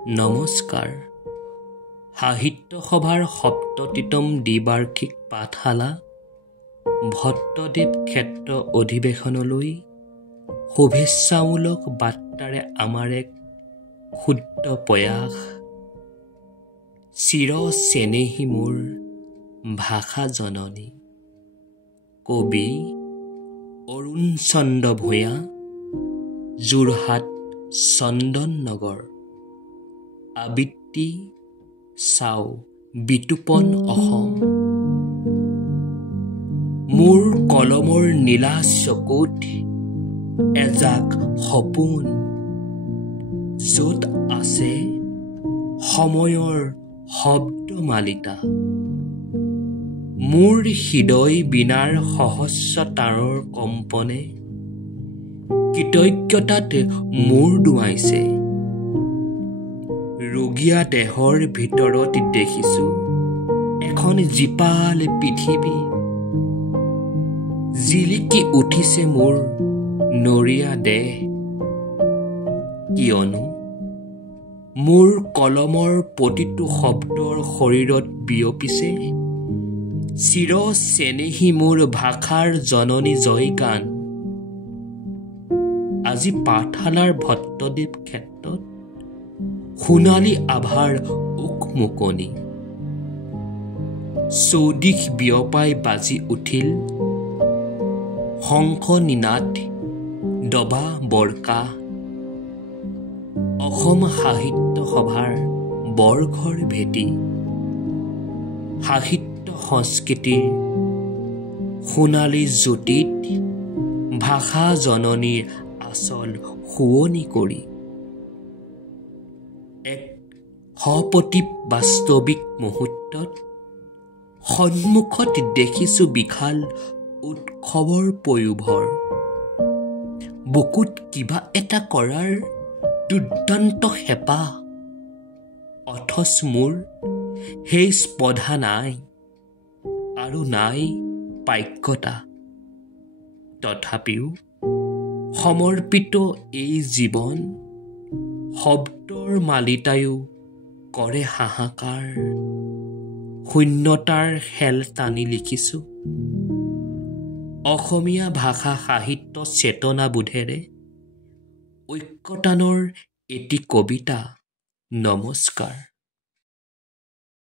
নমস্কাৰ। সাহিত্য সভাৰ ৭৭তম দ্বিবাৰ্ষিক পাঠশালা ভট্টদ্বীপ ক্ষেত্ৰ অধিৱেশনলৈ শুভেচ্ছামূলক বাৰ্তাৰে আমাৰ এক ক্ষুদ্ৰ প্ৰয়াস। চিৰ চেনেহী মোৰ ভাষা জননী কবি অৰুণ চন্দ্ৰ ভূঞা, যোৰহাট চন্দন নগৰ। আবৃত্তি চাও বিতুপন অসম। মোৰ কলমৰ নীলা চকুত এজাক সপোন, য'ত আছে সময়ৰ শব্দমালিতা। মোৰ হৃদয় বীণাৰ সহস্ৰ তাৰৰ কম্পনে কৃতজ্ঞতাত মূৰ দোৱাইছে। ৰুগীয়া দেহৰ ভিতৰত দেখিছো এখন জীপাল পৃথিৱী। জিলিকি উঠিছে মোৰ নৰিয়া দেহ, কিয়নো মোৰ কলমৰ প্ৰতিটো শব্দৰ শৰীৰত বিয়পিছে চিৰ চেনেহী মোৰ ভাষাৰ জননী জয়গান। আজি পাঠশালাৰ ভট্টদ্বীপ ক্ষেত্ৰত সোণালী আভাৰ উকমুকনি। চৌদিশ বিয়পাই বাজি উঠিল শংখ নিনাদ দবা বৰকা। অসম সাহিত্য সভাৰ বৰঘৰ ভেটি সাহিত্য সংস্কৃতিৰ সোণালী জ্যোতিত ভাষা জননীৰ আচল শুৱনি কৰি এক সপ্ৰতিভ বাস্তৱিক মুহূৰ্তত সন্মুখত দেখিছো বিশাল উৎসৱৰ পয়োভৰ। বুকুত কিবা এটা কৰাৰ দুৰ্দান্ত হেঁপাহ, অথচ মোৰ সেই স্পৰ্ধা নাই আৰু নাই প্ৰাজ্ঞতা। তথাপিও সমৰ্পিত এই জীৱন শব্দৰ মালিতায়ো কৰে হাহাকাৰ। শূন্যতাৰ খেল টানি লিখিছো অসমীয়া ভাষা সাহিত্য চেতনাবোধেৰে ঐক্যতানৰ এটি কবিতা। নমস্কাৰ।